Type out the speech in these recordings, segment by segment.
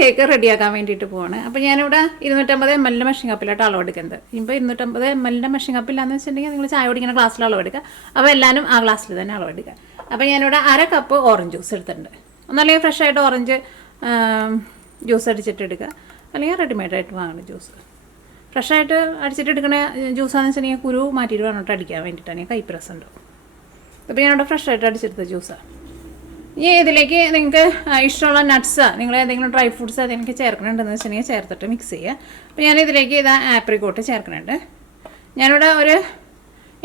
Cake റെഡിയാക്കാൻ വേണ്ടിയിട്ട് പോവാണ്. അപ്പോൾ ഞാനിവിടെ 250 ml മെഷീൻ കപ്പിലായിട്ട് അളവെടുക്കുന്നത്. ഇപ്പോൾ 250 ml മെഷീൻ കപ്പില്ലാന്ന് വെച്ചിട്ടുണ്ടെങ്കിൽ നിങ്ങൾ ചായ കുടിക്കുന്ന ഗ്ലാസ്സിൽ അളവെടുക്കുക. അപ്പോൾ എല്ലാവരും ആ ഗ്ലാസ്സിൽ തന്നെ അളവെടുക്കുക. അപ്പോൾ ഞാനിവിടെ 1/2 കപ്പ് ഓറഞ്ച് ജ്യൂസ് എടുത്തിട്ടുണ്ട്. ഒന്നല്ലെങ്കിൽ ഫ്രഷ് ആയിട്ട് ഓറഞ്ച് ജ്യൂസ് അടിച്ചിട്ട് എടുക്കുക, അല്ലെങ്കിൽ റെഡിമെയ്ഡായിട്ട് വാങ്ങുന്ന ജ്യൂസ്. ഫ്രഷായിട്ട് അടിച്ചിട്ട് എടുക്കുന്ന ജ്യൂസാണെന്ന് വെച്ചിട്ടുണ്ടെങ്കിൽ കുരു മാറ്റിയിട്ട് വേണോട്ട് അടിക്കാൻ വേണ്ടിയിട്ടാണ് കൈപ്രസ് ഉണ്ടാവും. അപ്പോൾ ഞാനിവിടെ ഫ്രഷായിട്ട് അടിച്ചെടുത്ത ജ്യൂസാണ്. ഇനി ഇതിലേക്ക് നിങ്ങൾക്ക് ഇഷ്ടമുള്ള നട്ട്സ്, നിങ്ങൾ ഏതെങ്കിലും ഡ്രൈ ഫ്രൂട്ട്സ് ഏതെങ്കിലും ചേർക്കണുണ്ടെന്ന് വെച്ചിട്ടുണ്ടെങ്കിൽ ചേർത്തിട്ട് മിക്സ് ചെയ്യുക. അപ്പോൾ ഞാനിതിലേക്ക് ഇതാ ആപ്രിക്കോട്ട് ചേർക്കുന്നുണ്ട്. ഞാനിവിടെ ഒരു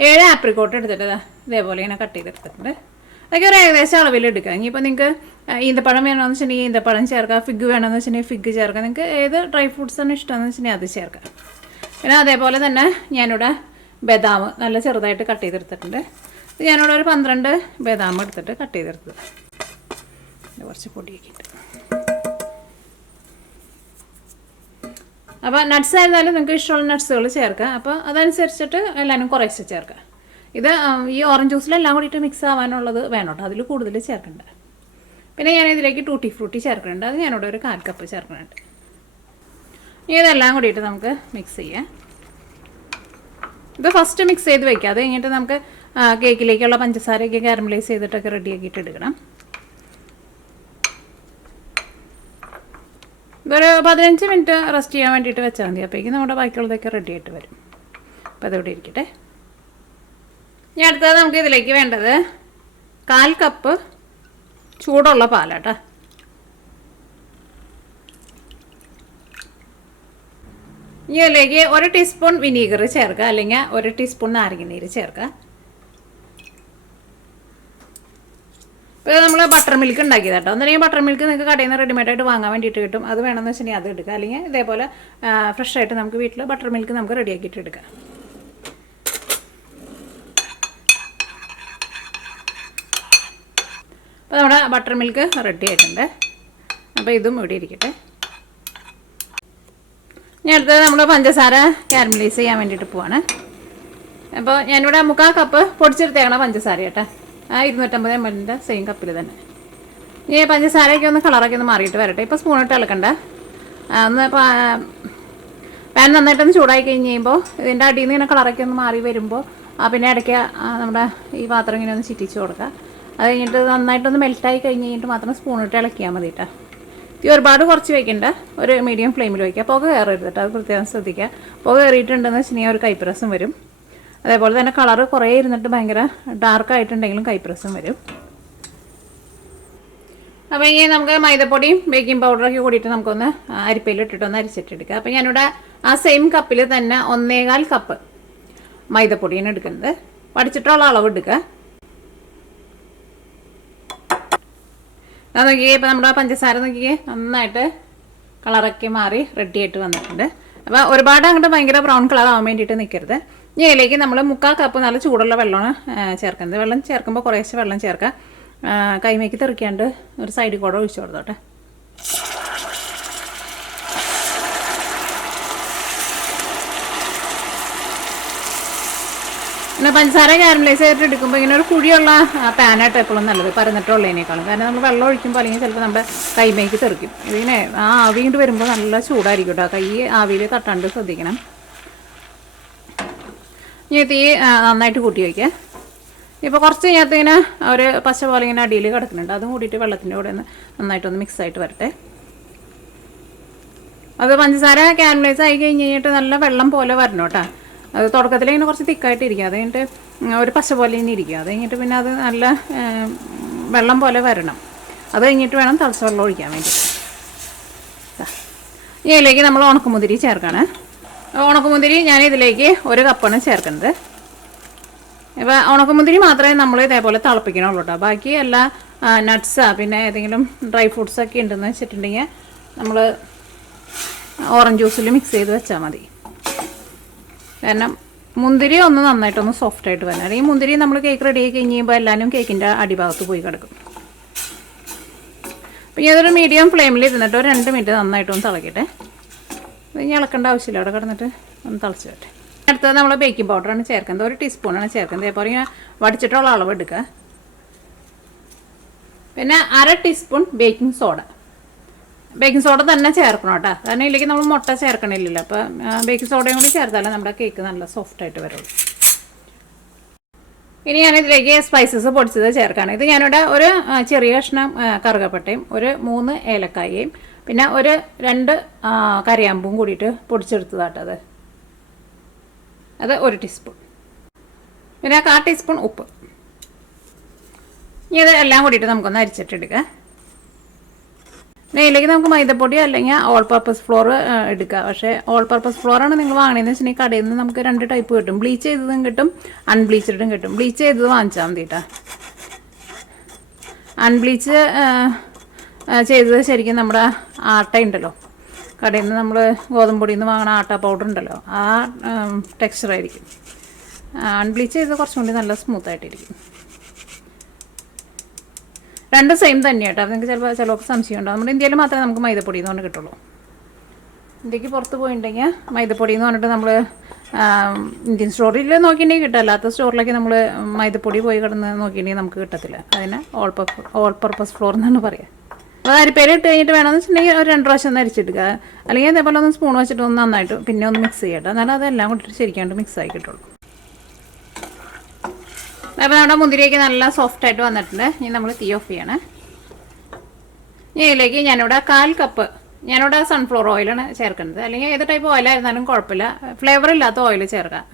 7 ആപ്രിക്കോട്ട് എടുത്തിട്ട് ഇതേപോലെ ഇങ്ങനെ കട്ട് ചെയ്തെടുത്തിട്ടുണ്ട്. അതൊക്കെ ഒരു ഏകദേശം അളവിൽ എടുക്കുക. ഇനിയിപ്പോൾ നിങ്ങൾക്ക് ഈന്തപ്പഴം വേണമെന്ന് വെച്ചിട്ടുണ്ടെങ്കിൽ ഈന്തപ്പഴം ചേർക്കുക, ഫിഗ് വേണമെന്ന് വെച്ചിട്ടുണ്ടെങ്കിൽ ഫിഗ് ചേർക്കുക. നിങ്ങൾക്ക് ഏത് ഡ്രൈ ഫ്രൂട്ട്സാണ് ഇഷ്ടമെന്ന് വെച്ചിട്ടുണ്ടെങ്കിൽ അത് ചേർക്കുക. പിന്നെ അതേപോലെ തന്നെ ഞാനിവിടെ ബദാം നല്ല ചെറുതായിട്ട് കട്ട് ചെയ്തെടുത്തിട്ടുണ്ട്. ഞാനിവിടെ ഒരു 12 ബദാം എടുത്തിട്ട് കട്ട് ചെയ്തെടുത്തത്. കുറച്ച് പൊടിയൊക്കെയിട്ട്. അപ്പോൾ നട്ട്സ് ആയിരുന്നാലും നിങ്ങൾക്ക് ഇഷ്ടമുള്ള നട്ട്സുകൾ ചേർക്കുക. അപ്പോൾ അതനുസരിച്ചിട്ട് എല്ലാവരും കുറേശ്ശെ ചേർക്കുക. ഇത് ഈ ഓറഞ്ച് ജ്യൂസിലെല്ലാം കൂടിയിട്ട് മിക്സ് ആവാനുള്ളത് വേണം കേട്ടോ, അതിൽ കൂടുതൽ ചേർക്കണ്ട. പിന്നെ ഞാനിതിലേക്ക് ടൂട്ടി ഫ്രൂട്ടി ചേർക്കുന്നുണ്ട്. അത് ഞാനിവിടെ ഒരു 1/4 കപ്പ് ചേർക്കുന്നുണ്ട്. ഇതെല്ലാം കൂടിയിട്ട് നമുക്ക് മിക്സ് ചെയ്യാം. ഇത് ഫസ്റ്റ് മിക്സ് ചെയ്ത് വയ്ക്കുക. അത് കഴിഞ്ഞിട്ട് നമുക്ക് കേക്കിലേക്കുള്ള പഞ്ചസാരയൊക്കെ കാരമലൈസ് ചെയ്തിട്ടൊക്കെ റെഡിയാക്കിയിട്ട് എടുക്കണം. ഇതൊരു 15 മിനിറ്റ് റെസ്റ്റ് ചെയ്യാൻ വേണ്ടിയിട്ട് വെച്ചാൽ മതി. അപ്പോഴേക്കും നമ്മുടെ ബാക്കിയുള്ളതൊക്കെ റെഡി ആയിട്ട് വരും. അപ്പോൾ അതവിടെ ഇരിക്കട്ടെ. ഇനി അടുത്തത് നമുക്ക് ഇതിലേക്ക് വേണ്ടത് 1/4 കപ്പ് ചൂടുള്ള പാലാട്ടോ. ഇനി ഇതിലേക്ക് 1 ടീസ്പൂൺ വിനീഗർ ചേർക്കുക, അല്ലെങ്കിൽ 1 ടീസ്പൂൺ നാരങ്ങനീര് ചേർക്കുക. ഇപ്പോൾ നമ്മൾ ബട്ടർ മിൽക്ക് ഉണ്ടാക്കിയത് കേട്ടോ. ഒന്നുമില്ലെങ്കിൽ ബട്ടർ മിൽക്ക് നിങ്ങൾക്ക് കടയിൽ നിന്ന് റെഡിമെയ്ഡായിട്ട് വാങ്ങാൻ വേണ്ടിയിട്ട് കിട്ടും. അത് വേണമെന്ന് വെച്ചിട്ടുണ്ടെങ്കിൽ അത് എടുക്കുക, അല്ലെങ്കിൽ ഇതേപോലെ ഫ്രഷായിട്ട് നമുക്ക് വീട്ടിൽ ബട്ടർ മിൽക്ക് നമുക്ക് റെഡിയാക്കിയിട്ട് എടുക്കാം. അപ്പോൾ നമ്മുടെ ബട്ടർ മിൽക്ക് റെഡി ആയിട്ടുണ്ട്. അപ്പോൾ ഇതും ഇവിടെ ഇരിക്കട്ടെ. ഇനി അടുത്തത് നമ്മൾ പഞ്ചസാര കാരമലൈസ് ചെയ്യാൻ വേണ്ടിയിട്ട് പോവാണ്. അപ്പോൾ ഞാനിവിടെ 1/4 കപ്പ് പൊടിച്ചെടുത്തേക്കണ പഞ്ചസാര കേട്ടോ. 250 ml സെയിം കപ്പിൽ തന്നെ. ഇനി പഞ്ചസാരയൊക്കെ ഒന്ന് കളറൊക്കെ ഒന്ന് മാറിയിട്ട് വരട്ടെ. ഇപ്പോൾ സ്പൂണിട്ട് ഇളക്കണ്ട. ഒന്ന് പാൻ നന്നായിട്ടൊന്ന് ചൂടായി കഴിഞ്ഞ് കഴിയുമ്പോൾ ഇതിൻ്റെ അടിയിൽ നിന്ന് ഇങ്ങനെ കളറൊക്കെ ഒന്ന് മാറി വരുമ്പോൾ പിന്നെ ഇടയ്ക്ക് നമ്മുടെ ഈ പാത്രം ഇങ്ങനെ ഒന്ന് ചിറ്റിച്ച് കൊടുക്കുക. അത് കഴിഞ്ഞിട്ട് നന്നായിട്ടൊന്ന് മെൽറ്റായി കഴിഞ്ഞ് കഴിഞ്ഞിട്ട് മാത്രം സ്പൂണിട്ട് ഇളക്കിയാൽ മതി കേട്ടോ. ഈ ഒരുപാട് കുറച്ച് വയ്ക്കണ്ട, ഒരു മീഡിയം ഫ്ലെയിമിൽ വയ്ക്കുക. പുക കയറരുത് കേട്ടോ, അത് പ്രത്യേകം ശ്രദ്ധിക്കുക. പുക കയറിയിട്ടുണ്ടെന്ന് വെച്ചിട്ടുണ്ടെങ്കിൽ ഒരു കൈപ്രസം വരും. അതേപോലെ തന്നെ കളറ് കുറേ ഇരുന്നിട്ട് ഭയങ്കര ഡാർക്കായിട്ടുണ്ടെങ്കിലും കൈപ്രസം വരും. അപ്പോൾ ഇനി നമുക്ക് മൈദപ്പൊടിയും ബേക്കിംഗ് പൗഡറൊക്കെ കൂടിയിട്ട് നമുക്കൊന്ന് അരിപ്പയിലിട്ടിട്ടൊന്ന് അരിച്ചിട്ടെടുക്കുക. അപ്പോൾ ഞാനിവിടെ ആ സെയിം കപ്പിൽ തന്നെ 1/4 കപ്പ് മൈദപ്പൊടിയാണ് എടുക്കുന്നത്. പഠിച്ചിട്ടുള്ള അളവ് എടുക്കുക. അത് നോക്കിയേ, ഇപ്പോൾ നമ്മുടെ പഞ്ചസാര നോക്കിയേ നന്നായിട്ട് കളറൊക്കെ മാറി റെഡി ആയിട്ട് വന്നിട്ടുണ്ട്. അപ്പോൾ ഒരുപാട് അങ്ങോട്ട് ഭയങ്കര ബ്രൗൺ കളർ ആവാൻ വേണ്ടിയിട്ട് നിൽക്കരുത്. ഇനി ഇതിലേക്ക് നമ്മൾ 1/4 കപ്പ് നല്ല ചൂടുള്ള വെള്ളമാണ് ചേർക്കുന്നത്. വെള്ളം ചേർക്കുമ്പോൾ കുറേശ്ശെ വെള്ളം ചേർക്കുക. കൈമേക്ക് തെറിക്കാണ്ട് ഒരു സൈഡിൽ കൂടെ ഒഴിച്ചു കൊടുത്തോട്ടെ. പിന്നെ പഞ്ചസാര കാരമലൈസ് ചെയ്തിട്ട് എടുക്കുമ്പോൾ ഇങ്ങനെ ഒരു കുഴിയുള്ള പാനായിട്ട് എപ്പോഴും നല്ലത്, പരന്നിട്ടുള്ളതിനേക്കാളും. കാരണം നമ്മൾ വെള്ളം ഒഴിക്കുമ്പോൾ അല്ലെങ്കിൽ ചിലപ്പോൾ നമ്മുടെ കൈമേക്ക് തെറിക്കും. ഇതിനെ ആ ആവി കൊണ്ട് വരുമ്പോൾ നല്ല ചൂടായിരിക്കും കേട്ടോ. കൈ ആവിയിൽ തട്ടാണ്ട് ശ്രദ്ധിക്കണം. ഇനി തീ നന്നായിട്ട് കൂട്ടി വയ്ക്കുക. ഇപ്പോൾ കുറച്ച് കഴിഞ്ഞാൽ ഇങ്ങനെ ഒരു പച്ച പോലെ ഇങ്ങനെ അടിയിൽ കിടക്കുന്നുണ്ട്. അതും കൂടിയിട്ട് വെള്ളത്തിൻ്റെ കൂടെ ഒന്ന് നന്നായിട്ടൊന്ന് മിക്സ് ആയിട്ട് വരട്ടെ. അത് പഞ്ചസാര കാരമലൈസ് ആയി കഴിഞ്ഞ് കഴിഞ്ഞിട്ട് നല്ല വെള്ളം പോലെ വരണം കേട്ടോ. അത് തുടക്കത്തിൽ ഇങ്ങനെ കുറച്ച് തിക്കായിട്ട് ഇരിക്കുക. അത് കഴിഞ്ഞിട്ട് ഒരു പശ പോലെ ഇങ്ങനെ ഇരിക്കുക. അത് കഴിഞ്ഞിട്ട് പിന്നെ അത് നല്ല വെള്ളം പോലെ വരണം. അത് കഴിഞ്ഞിട്ട് വേണം തിളച്ച വെള്ളം ഒഴിക്കാൻ വേണ്ടിയിട്ട്. ഇതിലേക്ക് നമ്മൾ ഉണക്കമുന്തിരി ചേർക്കണം. ഉണക്കമുന്തിരി ഞാൻ ഇതിലേക്ക് 1 കപ്പാണ് ചേർക്കുന്നത്. ഇപ്പോൾ ഉണക്കമുന്തിരി മാത്രമേ നമ്മൾ ഇതേപോലെ തിളപ്പിക്കണുള്ളൂ കേട്ടോ. ബാക്കി എല്ലാ നട്ട്സാ പിന്നെ ഏതെങ്കിലും ഡ്രൈ ഫ്രൂട്ട്സൊക്കെ ഉണ്ടെന്ന് വെച്ചിട്ടുണ്ടെങ്കിൽ നമ്മൾ ഓറഞ്ച് ജ്യൂസിൽ മിക്സ് ചെയ്ത് വെച്ചാൽ മതി. കാരണം മുന്തിരി ഒന്ന് നന്നായിട്ടൊന്ന് സോഫ്റ്റായിട്ട് വരണം. അല്ലെങ്കിൽ മുന്തിരി നമ്മൾ കേക്ക് റെഡി ആയി കഴിഞ്ഞ് കഴിയുമ്പോൾ എല്ലാവരും കേക്കിൻ്റെ അടിഭാഗത്ത് പോയി കിടക്കും. അപ്പോൾ ഇതൊരു മീഡിയം ഫ്ലെയിമിൽ ഇരുന്നിട്ട് ഒരു 2 മിനിറ്റ് നന്നായിട്ടൊന്ന് തിളക്കട്ടെ. ഇത് ഇനി ഇളക്കേണ്ട ആവശ്യമില്ല, അവിടെ കിടന്നിട്ട് ഒന്ന് തിളച്ച് വരട്ടെ. അടുത്തത് നമ്മൾ ബേക്കിംഗ് പൗഡറാണ് ചേർക്കുന്നത്. 1 ടീസ്പൂണാണ് ചേർക്കുന്നത്. അതേപോലെ ഇങ്ങനെ വടിച്ചിട്ടുള്ള അളവ് എടുക്കുക. പിന്നെ 1/2 teaspoon baking soda. Baking soda തന്നെ ചേർക്കണം കേട്ടോ, കാരണം ഇല്ലെങ്കിൽ നമ്മൾ മുട്ട ചേർക്കണില്ലല്ലോ. അപ്പോൾ ബേക്കിംഗ് സോഡയും കൂടി ചേർത്താലേ നമ്മുടെ കേക്ക് നല്ല സോഫ്റ്റായിട്ട് വരുള്ളൂ. ഇനി ഞാനിതിലേക്ക് സ്പൈസസ് പൊടിച്ചത് ചേർക്കുകയാണ്. ഇത് ഞാനിവിടെ ഒരു ചെറിയ കഷ്ണം കറുകപ്പട്ടയും ഒരു 3 ഏലക്കായയും പിന്നെ ഒരു 2 കറിയാമ്പും കൂടിയിട്ട് പൊടിച്ചെടുത്തതാട്ടത്. അത് 1 ടീസ്പൂൺ, പിന്നെ 1/4 ടീസ്പൂൺ ഉപ്പ്. ഇനി ഇത് എല്ലാം കൂടിയിട്ട് നമുക്കൊന്ന് അരിച്ചിട്ടെടുക്കുക. പിന്നെ ഇതിലേക്ക് നമുക്ക് മൈദപ്പൊടി അല്ലെങ്കിൽ ഓൾ പർപ്പസ് ഫ്ലോർ എടുക്കുക. പക്ഷേ ഓൾ പർപ്പസ് ഫ്ലോറാണ് നിങ്ങൾ വാങ്ങണമെന്ന് വെച്ചിട്ടുണ്ടെങ്കിൽ കടയിൽ നിന്ന് നമുക്ക് 2 ടൈപ്പ് കിട്ടും. ബ്ലീച്ച് ചെയ്തതും കിട്ടും, അൺബ്ലീച്ചഡും കിട്ടും. ബ്ലീച്ച് ചെയ്തത് വാങ്ങിച്ചാൽ മതി കേട്ടോ. അൺബ്ലീച്ച് ചെയ്തത് ശരിക്കും നമ്മുടെ ആട്ട ഉണ്ടല്ലോ, കടയിൽ നിന്ന് നമ്മൾ ഗോതമ്പൊടിയിൽ നിന്ന് വാങ്ങുന്ന ആട്ട പൗഡർ ഉണ്ടല്ലോ, ആ ടെക്സ്ചറായിരിക്കും. അൺബ്ലീച്ച് ചെയ്തത് കുറച്ചും കൂടി നല്ല സ്മൂത്തായിട്ടിരിക്കും. 2 സെയിം തന്നെയാണ് കേട്ടോ. നിങ്ങൾക്ക് ചിലർക്ക് സംശയം ഉണ്ടാവും. നമ്മുടെ ഇന്ത്യയിൽ മാത്രമേ നമുക്ക് മൈദപ്പൊടി എന്ന് പറഞ്ഞിട്ട് കിട്ടുള്ളൂ. ഇന്ത്യക്ക് പുറത്ത് പോയിട്ടുണ്ടെങ്കിൽ മൈദപ്പൊടി എന്ന് പറഞ്ഞിട്ട് നമ്മൾ ഇന്ത്യൻ സ്റ്റോറിൽ നോക്കിയിട്ടുണ്ടെങ്കിൽ കിട്ടും. അല്ലാത്ത സ്റ്റോറിലേക്ക് നമ്മൾ മൈദപ്പൊടി പോയി കിടന്ന് നോക്കിയിട്ടുണ്ടെങ്കിൽ നമുക്ക് കിട്ടത്തില്ല. അതിന് ഓൾ പർപ്പസ് ഫ്ലോർ എന്നാണ് പറയുക. അപ്പോൾ അരിപ്പേര് ഇട്ട് കഴിഞ്ഞിട്ട് വേണമെന്ന് വെച്ചിട്ടുണ്ടെങ്കിൽ ഒരു 2 പ്രാവശ്യം ഒന്ന് അരിച്ചെടുക്കുക. അല്ലെങ്കിൽ അതേപോലെ ഒന്ന് സ്പൂൺ വെച്ചിട്ട് ഒന്ന് നന്നായിട്ട് പിന്നെ ഒന്ന് മിക്സ് ചെയ്യട്ടെ, എന്നാലും അതെല്ലാം കൂട്ടിയിട്ട് ശരിക്കാണ്ട് മിക്സ് ആയി കിട്ടുള്ളൂ. അപ്പോൾ നമ്മുടെ മുന്തിരിയൊക്കെ നല്ല സോഫ്റ്റായിട്ട് വന്നിട്ടുണ്ട്. ഇനി നമ്മൾ തീ ഓഫ് ചെയ്യണേ. ഇനി ഇതിലേക്ക് ഞാനിവിടെ 1/4 കപ്പ് ഞാനിവിടെ സൺഫ്ലവർ ഓയിലാണ് ചേർക്കുന്നത്. അല്ലെങ്കിൽ ഏത് ടൈപ്പ് ഓയിലായിരുന്നാലും കുഴപ്പമില്ല, ഫ്ലേവർ ഇല്ലാത്ത ഓയിൽ ചേർക്കാം.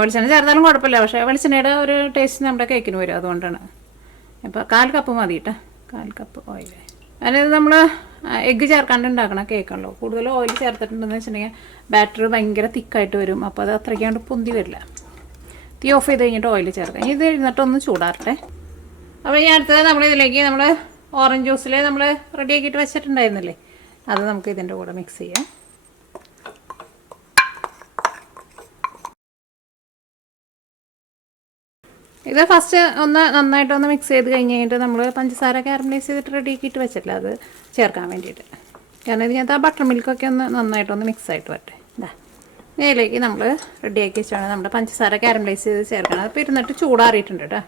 വെളിച്ചെണ്ണ ചേർത്താലും കുഴപ്പമില്ല, പക്ഷേ വെളിച്ചെണ്ണയുടെ ഒരു ടേസ്റ്റ് നമ്മുടെ കേക്കിന് വരും, അതുകൊണ്ടാണ്. അപ്പോൾ 1/4 കപ്പ് മതി കേട്ടോ, 1/4 കപ്പ് ഓയിൽ. അതായത് നമ്മൾ എഗ്ഗ് ചേർക്കാണ്ട് ഉണ്ടാക്കണം കേക്കാണല്ലോ. കൂടുതൽ ഓയിൽ ചേർത്തിട്ടുണ്ടെന്ന് വെച്ചിട്ടുണ്ടെങ്കിൽ ബാറ്റർ ഭയങ്കര തിക്കായിട്ട് വരും. അപ്പോൾ അത് അത്രയ്ക്കാണ്ട് പൊന്തി വരില്ല. തീ ഓഫ് ചെയ്ത് കഴിഞ്ഞിട്ട് ഓയിൽ ചേർക്കാം. ഇത് എഴുന്നിട്ടൊന്ന് ചൂടാറട്ടെ. അപ്പോൾ ഈ അടുത്തത് നമ്മളിതിലേക്ക് നമ്മൾ ഓറഞ്ച് ജ്യൂസിൽ നമ്മൾ റെഡിയാക്കിയിട്ട് വെച്ചിട്ടുണ്ടായിരുന്നില്ലേ, അത് നമുക്ക് ഇതിൻ്റെ കൂടെ മിക്സ് ചെയ്യാം. ഇത് ഫസ്റ്റ് ഒന്ന് നന്നായിട്ടൊന്ന് മിക്സ് ചെയ്ത് കഴിഞ്ഞ് കഴിഞ്ഞിട്ട് നമ്മൾ പഞ്ചസാര കാരമലൈസ് ചെയ്തിട്ട് റെഡിയാക്കിയിട്ട് വെച്ചിട്ടില്ല, അത് ചേർക്കാൻ വേണ്ടിയിട്ട്. കാരണം ഇതിനകത്ത് ആ ബട്ടർ മിൽക്കൊക്കെ ഒന്ന് നന്നായിട്ടൊന്ന് മിക്സ് ആയിട്ട് വരട്ടെ. ഇതാ ഇതിലേക്ക് നമ്മൾ റെഡിയാക്കി വെച്ചാണ് നമ്മുടെ പഞ്ചസാര കാരമലൈസ് ചെയ്ത് ചേർക്കണം. അപ്പോൾ ഇരുന്നിട്ട് ചൂടാറിയിട്ടുണ്ട് കേട്ടോ.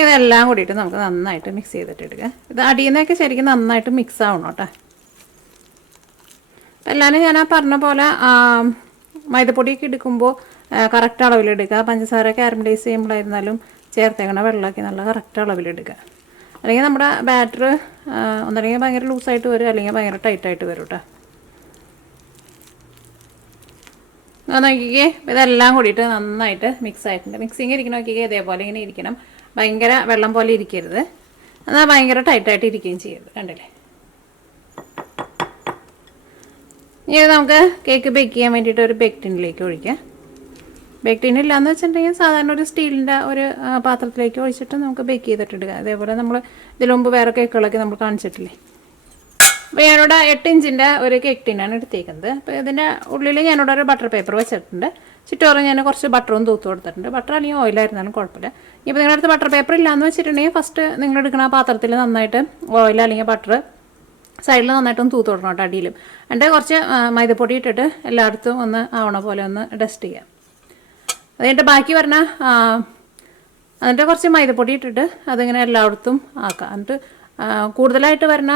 ഇതെല്ലാം കൂടിയിട്ട് നമുക്ക് നന്നായിട്ട് മിക്സ് ചെയ്തിട്ട് എടുക്കുക. ഇത് അടിയിൽ നിന്നൊക്കെ ശരിക്കും നന്നായിട്ട് മിക്സ് ആവണം കേട്ടോ. എല്ലാവരും ഞാൻ ആ പറഞ്ഞ പോലെ മൈദപ്പൊടിയൊക്കെ എടുക്കുമ്പോൾ കറക്റ്റ് അളവിലെടുക്കുക. പഞ്ചസാര കാരമലൈസ് ചെയ്യുമ്പോഴായിരുന്നാലും ചേർത്തേക്കണ വെള്ളമൊക്കെ നല്ല കറക്റ്റ് അളവിലെടുക്കുക. അല്ലെങ്കിൽ നമ്മുടെ ബാറ്റർ ഒന്നല്ലെങ്കിൽ ഭയങ്കര ലൂസായിട്ട് വരും, അല്ലെങ്കിൽ ഭയങ്കര ടൈറ്റായിട്ട് വരും കേട്ടോ. നോക്കിക്കേ, ഇതെല്ലാം കൂടിയിട്ട് നന്നായിട്ട് മിക്സ് ആയിട്ടുണ്ട്. മിക്സിങ് ഇരിക്കണം നോക്കിക്കേ, ഇതേപോലെ ഇങ്ങനെ ഇരിക്കണം. ഭയങ്കര വെള്ളം പോലെ ഇരിക്കരുത്, എന്നാൽ ഭയങ്കര ടൈറ്റായിട്ട് ഇരിക്കുകയും ചെയ്യരുത്. കണ്ടില്ലേ? ഇനി നമുക്ക് കേക്ക് ബേക്ക് ചെയ്യാൻ വേണ്ടിയിട്ട് ഒരു ബേക്ക് ടിന്നിലേക്ക് ഒഴിക്കാം. ബേക്ക് ടിൻ ഇല്ലയെന്ന് വെച്ചിട്ടുണ്ടെങ്കിൽ സാധാരണ ഒരു സ്റ്റീലിൻ്റെ ഒരു പാത്രത്തിലേക്ക് ഒഴിച്ചിട്ട് നമുക്ക് ബേക്ക് ചെയ്തിട്ടെടുക്കാം. അതേപോലെ നമ്മൾ ഇതിനു മുമ്പ് വേറെ കേക്കുകളൊക്കെ നമ്മൾ കാണിച്ചിട്ടില്ലേ. അപ്പോൾ ഞാനിവിടെ 8 ഇഞ്ചിൻ്റെ ഒരു കേക്ക് ടിന്നാണ് എടുത്തേക്കുന്നത്. അപ്പോൾ ഇതിൻ്റെ ഉള്ളിൽ ഞാനിവിടെ ഒരു ബട്ടർ പേപ്പർ വെച്ചിട്ടുണ്ട്. ചുറ്റോറും ഞാൻ കുറച്ച് ബട്ടറും തൂത്ത് കൊടുത്തിട്ടുണ്ട്. ബട്ടർ അല്ലെങ്കിൽ ഓയിലായിരുന്നാലും കുഴപ്പമില്ല. ഇപ്പോൾ നിങ്ങളുടെ അടുത്ത് ബട്ടർ പേപ്പർ ഇല്ലയെന്ന് വെച്ചിട്ടുണ്ടെങ്കിൽ ഫസ്റ്റ് നിങ്ങൾ എടുക്കുന്ന ആ പാത്രത്തിൽ നന്നായിട്ട് ഓയിൽ അല്ലെങ്കിൽ ബട്ടർ സൈഡിൽ നന്നായിട്ടൊന്ന് തൂത്ത് കൊടുക്കണം കേട്ടോ, അടിയിലും. എന്നിട്ട് കുറച്ച് മൈദപ്പൊടി ഇട്ടിട്ട് എല്ലായിടത്തും ഒന്ന് ആവണ പോലെ ഒന്ന് ഡസ്റ്റ് ചെയ്യാം. അത് കഴിഞ്ഞിട്ട് ബാക്കി പറഞ്ഞ എന്നിട്ട് കുറച്ച് മൈദപ്പൊടി ഇട്ടിട്ട് അതിങ്ങനെ എല്ലായിടത്തും ആക്കാം. എന്നിട്ട് കൂടുതലായിട്ട് വരുന്ന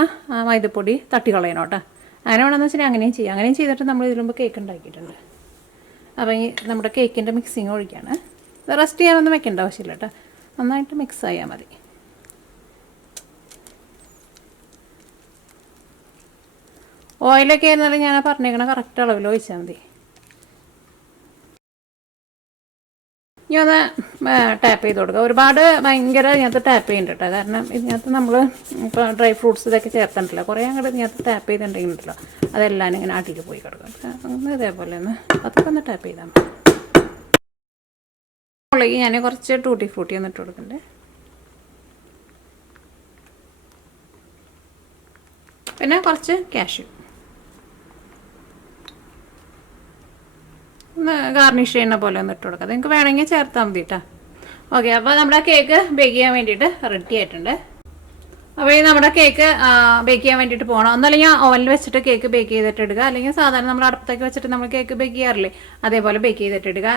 മൈദപ്പൊടി തട്ടിക്കളയണം കേട്ടോ. അങ്ങനെ വേണമെന്ന് വെച്ചാൽ അങ്ങനെയും ചെയ്യാം. അങ്ങനെയും ചെയ്തിട്ട് നമ്മൾ ഇതിനു മുമ്പ് കേക്ക് ഉണ്ടാക്കിയിട്ടുണ്ട്. അപ്പോൾ ഈ നമ്മുടെ കേക്കിൻ്റെ മിക്സിങ് ഒഴിക്കുകയാണ്. ഇത് റെസ്റ്റ് ചെയ്യാനൊന്നും വെക്കേണ്ട ആവശ്യമില്ല കേട്ടോ, നന്നായിട്ട് മിക്സ് ആയാൽ മതി. ഓയിലൊക്കെ ആയിരുന്നാലും ഞാൻ പറഞ്ഞേക്കണ കറക്റ്റ് അളവിൽ ഒഴിച്ചാൽ മതി. ഇനി ഒന്ന് ടാപ്പ് ചെയ്ത് കൊടുക്കുക. ഒരുപാട് ഭയങ്കര ഇതിനകത്ത് ടാപ്പ് ചെയ്യുന്നുണ്ട് കേട്ടോ, കാരണം ഇതിനകത്ത് നമ്മൾ ഇപ്പോൾ ഡ്രൈ ഫ്രൂട്ട്സ് ഇതൊക്കെ ചേർത്തിട്ടില്ല. കുറേ അങ്ങോട്ട് ഇതിനകത്ത് ടാപ്പ് ചെയ്തിട്ടുണ്ടെങ്കിലുണ്ടല്ലോ അതെല്ലാം ഇങ്ങനെ അടിയിൽ പോയി കിടക്കും. ഒന്ന് ഇതേപോലെ ഒന്ന് അതൊക്കെ ഒന്ന് ടാപ്പ് ചെയ്താൽ മതി. മുകളിലേക്ക് ഞാൻ കുറച്ച് ടൂട്ടി ഫ്രൂട്ടി ഒന്ന് ഇട്ട് കൊടുക്കണ്ടേ. പിന്നെ കുറച്ച് കാഷ്യൂ ഒന്ന് ഗാർണിഷ് ചെയ്യുന്ന പോലെ ഒന്ന് ഇട്ട് കൊടുക്കാം. നിങ്ങൾക്ക് വേണമെങ്കിൽ ചേർത്താൽ മതി കേട്ടോ. ഓക്കെ, അപ്പോൾ നമ്മുടെ കേക്ക് ബേക്ക് ചെയ്യാൻ വേണ്ടിയിട്ട് റെഡി ആയിട്ടുണ്ട്. അപ്പോൾ ഈ നമ്മുടെ കേക്ക് ബേക്ക് ചെയ്യാൻ വേണ്ടിയിട്ട് പോകണം. ഒന്നല്ലെങ്കിൽ ഓവനിൽ വെച്ചിട്ട് കേക്ക് ബേക്ക് ചെയ്തിട്ട് എടുക്കുക, അല്ലെങ്കിൽ സാധാരണ നമ്മൾ അടുപ്പത്തേക്ക് വെച്ചിട്ട് നമ്മൾ കേക്ക് ബേക്ക് ചെയ്യാറില്ലേ അതേപോലെ ബേക്ക് ചെയ്തിട്ട് എടുക്കുക.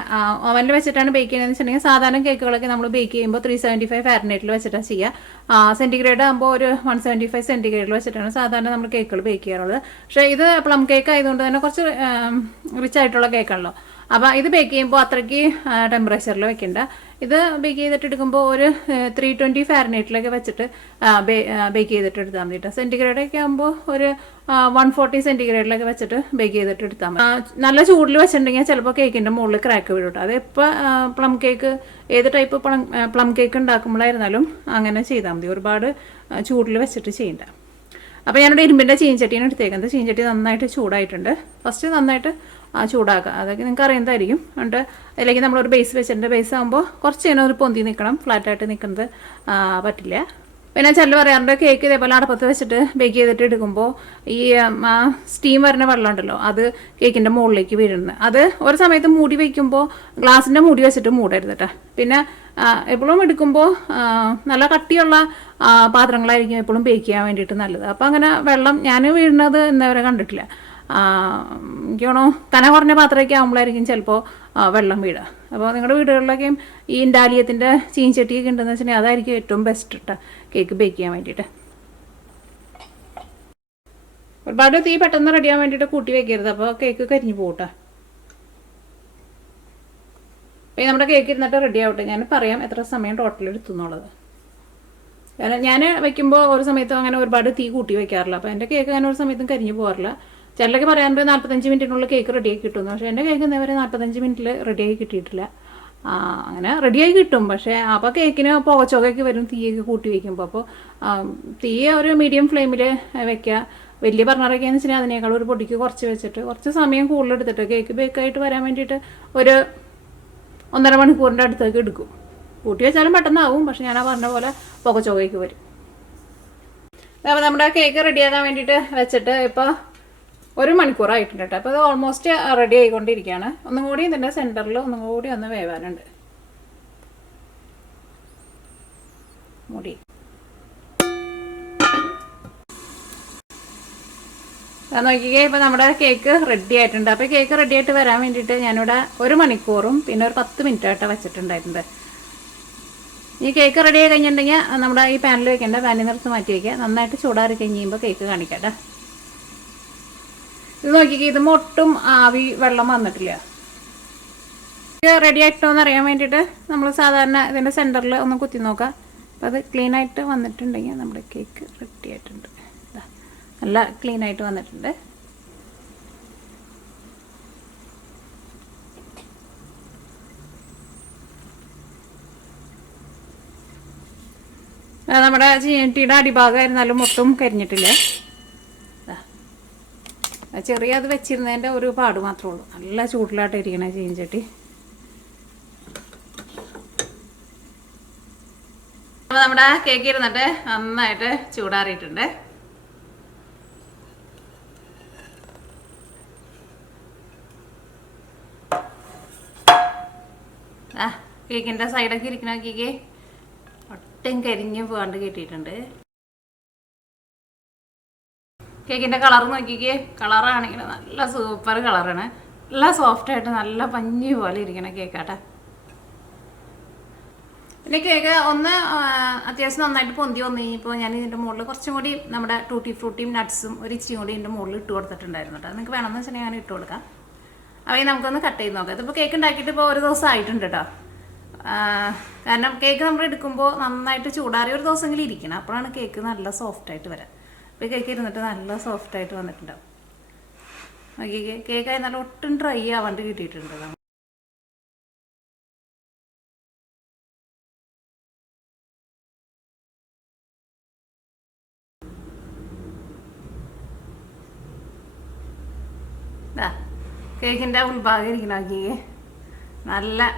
ഓവനിൽ വെച്ചിട്ടാണ് ബേക്ക് ചെയ്യുന്നതെന്ന് വെച്ചിട്ടുണ്ടെങ്കിൽ സാധാരണ കേക്കുകളൊക്കെ നമ്മൾ ബേക്ക് ചെയ്യുമ്പോൾ 375 ഫാരനൈറ്റിൽ വെച്ചിട്ടാണ് ചെയ്യുക. സെൻറ്റിഗ്രേഡ് ആകുമ്പോൾ ഒരു 175 സെൻറ്റിഗ്രേഡിൽ വെച്ചിട്ടാണ് സാധാരണ നമ്മൾ കേക്കുകൾ ബേക്ക് ചെയ്യാറുള്ളത്. പക്ഷേ ഇത് പ്ലം കേക്ക് ആയതുകൊണ്ട് തന്നെ കുറച്ച് റിച്ച് ആയിട്ടുള്ള കേക്കാണല്ലോ. അപ്പോൾ ഇത് ബേക്ക് ചെയ്യുമ്പോൾ അത്രയ്ക്ക് ടെമ്പറേച്ചറിൽ വെക്കണ്ട. ഇത് ബേക്ക് ചെയ്തിട്ട് എടുക്കുമ്പോൾ ഒരു 320 ഫാരനൈറ്റിലൊക്കെ വെച്ചിട്ട് ബേക്ക് ചെയ്തിട്ട് എടുത്താൽ മതി കേട്ടോ. സെൻറ്റിഗ്രേഡൊക്കെ ആകുമ്പോൾ ഒരു 140 സെൻറ്റിഗ്രേഡിലൊക്കെ വെച്ചിട്ട് ബേക്ക് ചെയ്തിട്ട് എടുത്താൽ മതി. നല്ല ചൂടിൽ വെച്ചിട്ടുണ്ടെങ്കിൽ ചിലപ്പോൾ കേക്കിൻ്റെ മുകളിൽ ക്രാക്ക് വീഴും കേട്ടോ. അതിപ്പോൾ പ്ലം കേക്ക് ഏത് ടൈപ്പ് പ്ലം കേക്ക് ഉണ്ടാക്കുമ്പോഴായിരുന്നാലും അങ്ങനെ ചെയ്താൽ മതി. ഒരുപാട് ചൂടിൽ വെച്ചിട്ട് ചെയ്യണ്ട. അപ്പോൾ ഞാനിവിടെ ഇരുമ്പിൻ്റെ ചീഞ്ചട്ടിയാണ് എടുത്തേക്കുന്നത്. ചീഞ്ചട്ടി നന്നായിട്ട് ചൂടായിട്ടുണ്ട്. ഫസ്റ്റ് നന്നായിട്ട് ചൂടാക്കുക, അതൊക്കെ നിങ്ങൾക്ക് അറിയുന്നതായിരിക്കും. എന്നിട്ട് അതിലേക്ക് നമ്മളൊരു ബേസ് വെച്ചിട്ടുണ്ട്. ബേസ് ആകുമ്പോൾ കുറച്ച് നേരം ഒരു പൊന്തി നിൽക്കണം, ഫ്ലാറ്റായിട്ട് നിൽക്കുന്നത് പറ്റില്ല. പിന്നെ ചില പറയാറുണ്ട് കേക്ക് ഇതേപോലെ അടപ്പത്ത് വെച്ചിട്ട് ബേക്ക് ചെയ്തിട്ട് എടുക്കുമ്പോൾ ഈ സ്റ്റീം വരുന്ന വെള്ളം ഉണ്ടല്ലോ അത് കേക്കിൻ്റെ മുകളിലേക്ക് വീഴുന്നത്. അത് ഒരു സമയത്ത് മൂടി വയ്ക്കുമ്പോൾ ഗ്ലാസിൻ്റെ മൂടി വെച്ചിട്ട് മൂടരുത് കേട്ടോ. പിന്നെ എപ്പോഴും എടുക്കുമ്പോൾ നല്ല കട്ടിയുള്ള പാത്രങ്ങളായിരിക്കും എപ്പോഴും ബേക്ക് ചെയ്യാൻ വേണ്ടിയിട്ട് നല്ലത്. അപ്പോൾ അങ്ങനെ വെള്ളം ഞാൻ വീഴുന്നത് ഇന്നവരെ കണ്ടിട്ടില്ല. എനിക്ക് തോന്നുന്നു കന കുറഞ്ഞ പാത്രമൊക്കെ ആകുമ്പോഴായിരിക്കും ചിലപ്പോൾ വെള്ളം വീഴുക. അപ്പോൾ നിങ്ങളുടെ വീടുകളിലൊക്കെയും ഈ ഇൻഡാലിയത്തിൻ്റെ ചീഞ്ചട്ടിയൊക്കെ ഉണ്ടെന്ന് വെച്ചിട്ടുണ്ടെങ്കിൽ അതായിരിക്കും ഏറ്റവും ബെസ്റ്റ് കേട്ടോ കേക്ക് ബേക്ക് ചെയ്യാൻ വേണ്ടിയിട്ട്. ഒരുപാട് തീ പെട്ടെന്ന് റെഡിയാൻ വേണ്ടിയിട്ട് കൂട്ടി വയ്ക്കരുത്, അപ്പോൾ കേക്ക് കരിഞ്ഞു പോകട്ടെ. അപ്പോൾ നമ്മുടെ കേക്ക് ഇരുന്നിട്ട് റെഡി ആവട്ടെ. ഞാൻ പറയാം എത്ര സമയം ടോട്ടൽ എടുത്തു എന്നുള്ളത്. കാരണം ഞാൻ വയ്ക്കുമ്പോൾ ഒരു സമയത്തും അങ്ങനെ ഒരുപാട് തീ കൂട്ടി വയ്ക്കാറില്ല. അപ്പോൾ എൻ്റെ കേക്ക് അങ്ങനെ ഒരു സമയത്തും കരിഞ്ഞു പോകാറില്ല. ചിലരൊക്കെ പറയാറുണ്ട് 45 മിനിറ്റിനുള്ളിൽ കേക്ക് റെഡിയാക്കി കിട്ടുമെന്ന്. പക്ഷേ എൻ്റെ കേക്ക് ഇന്നേവരെ 45 മിനിറ്റിൽ റെഡിയാക്കി കിട്ടിയിട്ടില്ല. അങ്ങനെ റെഡിയായി കിട്ടും, പക്ഷേ അപ്പോൾ കേക്കിന് പുകച്ചൊകയൊക്കെ വരും തീയൊക്കെ കൂട്ടി വയ്ക്കുമ്പോൾ. അപ്പോൾ തീ ഒരു മീഡിയം ഫ്ലെയിമിൽ വെക്കുക. വലിയ ബർണറൊക്കെയെന്ന് വെച്ചിട്ടുണ്ടെങ്കിൽ അതിനേക്കാൾ ഒരു പൊടിക്ക് കുറച്ച് വെച്ചിട്ട് കുറച്ച് സമയം കൂടുതലെടുത്തിട്ട് കേക്ക് ബേക്കായിട്ട് വരാൻ വേണ്ടിയിട്ട് ഒരു 1.5 മണിക്കൂറിൻ്റെ അടുത്തേക്ക് എടുക്കും. കൂട്ടി വെച്ചാലും പെട്ടെന്നാവും, പക്ഷെ ഞാൻ പറഞ്ഞ പോലെ പുകച്ചൊകയ്ക്ക് വരും. അപ്പോൾ നമ്മുടെ കേക്ക് റെഡിയാക്കാൻ വേണ്ടിയിട്ട് വെച്ചിട്ട് ഇപ്പോൾ 1 മണിക്കൂറായിട്ടുണ്ട് കേട്ടോ. അപ്പോൾ അത് ഓൾമോസ്റ്റ് റെഡി ആയിക്കൊണ്ടിരിക്കുകയാണ്. ഒന്നും കൂടി ഇതിൻ്റെ സെൻറ്ററിൽ ഒന്നും കൂടി ഒന്ന് വേവാനുണ്ട്. മൂടി നോക്കിക്കേ. ഇപ്പോൾ നമ്മുടെ കേക്ക് റെഡി ആയിട്ടുണ്ട്. അപ്പോൾ കേക്ക് റെഡി ആയിട്ട് വരാൻ വേണ്ടിയിട്ട് ഞാനിവിടെ 1 മണിക്കൂറും പിന്നെ ഒരു 10 മിനിറ്റായിട്ട് വെച്ചിട്ടുണ്ടായിട്ടുണ്ട്. ഈ കേക്ക് റെഡി ആയി കഴിഞ്ഞിട്ടുണ്ടെങ്കിൽ നമ്മുടെ ഈ പാനിൽ വെക്കേണ്ട, പാനിൽ നിർത്ത് മാറ്റി വയ്ക്കുക. നന്നായിട്ട് ചൂടാറി കഴിയുമ്പോൾ കേക്ക് കാണിക്കട്ടെ. ഇത് നോക്കിക്കേ, ഇത് ഒട്ടും ആവി വെള്ളം വന്നിട്ടില്ല. ഇത് റെഡി ആയിട്ടോന്ന് അറിയാൻ വേണ്ടിയിട്ട് നമ്മൾ സാധാരണ ഇതിൻ്റെ സെൻറ്ററിൽ ഒന്ന് കുത്തി നോക്കാം. അപ്പോൾ അത് ക്ലീൻ ആയിട്ട് വന്നിട്ടുണ്ടെങ്കിൽ നമ്മുടെ കേക്ക് റെഡി ആയിട്ടുണ്ട്. നല്ല ക്ലീൻ ആയിട്ട് വന്നിട്ടുണ്ട്. നമ്മുടെ ചീനട്ടിയുടെ അടിഭാഗമായിരുന്നാലും ഒട്ടും കരിഞ്ഞിട്ടില്ല. ചെറിയ അത് വെച്ചിരുന്നതിൻ്റെ ഒരു പാട് മാത്രമേ ഉള്ളൂ. നല്ല ചൂടിലായിട്ട് ഇരിക്കണേ ചീനച്ചട്ടി. അപ്പോൾ നമ്മുടെ കേക്ക് ഇരുന്നിട്ട് നന്നായിട്ട് ചൂടാറിയിട്ടുണ്ട്. കേക്കിൻ്റെ സൈഡൊക്കെ ഇരിക്കണ കേക്ക് ഒട്ടും കരിഞ്ഞ് പോകാണ്ട് കിട്ടിയിട്ടുണ്ട്. കേക്കിൻ്റെ കളർ നോക്കിക്കേ. കളറാണെങ്കിൽ നല്ല സൂപ്പർ കളറാണ്. നല്ല സോഫ്റ്റായിട്ട് നല്ല പഞ്ഞി പോലെ ഇരിക്കണ കേക്കാട്ടെ. പിന്നെ കേക്ക് ഒന്ന് അത്യാവശ്യം നന്നായിട്ട് പൊന്തി വന്നു കഴിഞ്ഞപ്പോൾ ഞാൻ ഇതിൻ്റെ മുകളിൽ കുറച്ചും കൂടി നമ്മുടെ ടൂട്ടി ഫ്രൂട്ടിയും നട്ട്സും ഒരു ഇച്ചിരി കൂടി ഇതിൻ്റെ മുകളിൽ ഇട്ട് കൊടുത്തിട്ടുണ്ടായിരുന്നു കേട്ടോ. നിങ്ങൾക്ക് വേണമെന്ന് വെച്ചിട്ടുണ്ടെങ്കിൽ ഞാൻ ഇട്ട് കൊടുക്കാം. അപ്പോൾ നമുക്കൊന്ന് കട്ട് ചെയ്ത് നോക്കാം. ഇതിപ്പോൾ കേക്ക് ഉണ്ടാക്കിയിട്ട് ഇപ്പോൾ 1 ദിവസം ആയിട്ടുണ്ട് കേട്ടോ. കാരണം കേക്ക് നമ്മൾ എടുക്കുമ്പോൾ നന്നായിട്ട് ചൂടാറി 1 ദിവസമെങ്കിലും ഇരിക്കണം. അപ്പോഴാണ് കേക്ക് നല്ല സോഫ്റ്റായിട്ട് വരാം. അപ്പോൾ കേക്ക് ഇരുന്നിട്ട് നല്ല സോഫ്റ്റായിട്ട് വന്നിട്ടുണ്ടാവും. നോക്കി കേക്കായി നല്ല ഒട്ടും ഡ്രൈ ആവാണ്ട് കിട്ടിയിട്ടുണ്ട്. കേക്കിൻ്റെ ഉൾഭാഗം ഇരിക്കണം. നോക്കിയേ നല്ല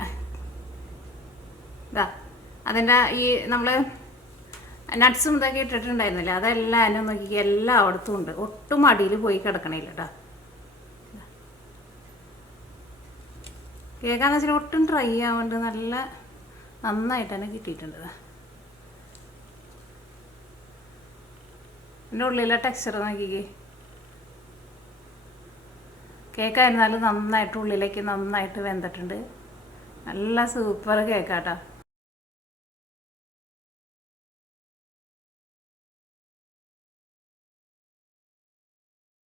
അതിൻ്റെ ഈ നമ്മൾ നട്ട്സും ഇതൊക്കെ ഇട്ടിട്ടുണ്ടായിരുന്നില്ല, അതെല്ലാം നോക്കി എല്ലായിടത്തും ഉണ്ട്. ഒട്ടും അടിയിൽ പോയി കിടക്കണില്ല കേട്ടോ. കേക്കാന്ന് വെച്ചാൽ ഒട്ടും ഡ്രൈ ആവാണ്ട് നല്ല നന്നായിട്ട് തന്നെ കിട്ടിയിട്ടുണ്ട്. ഇതിൻ്റെ ഉള്ളിലെ ടെക്സ്ചർ നോക്കിക്കേ. കേക്കായിരുന്നാലും നന്നായിട്ട് ഉള്ളിലേക്ക് നന്നായിട്ട് വെന്തിട്ടുണ്ട്. നല്ല സൂപ്പർ കേക്കാട്ടോ.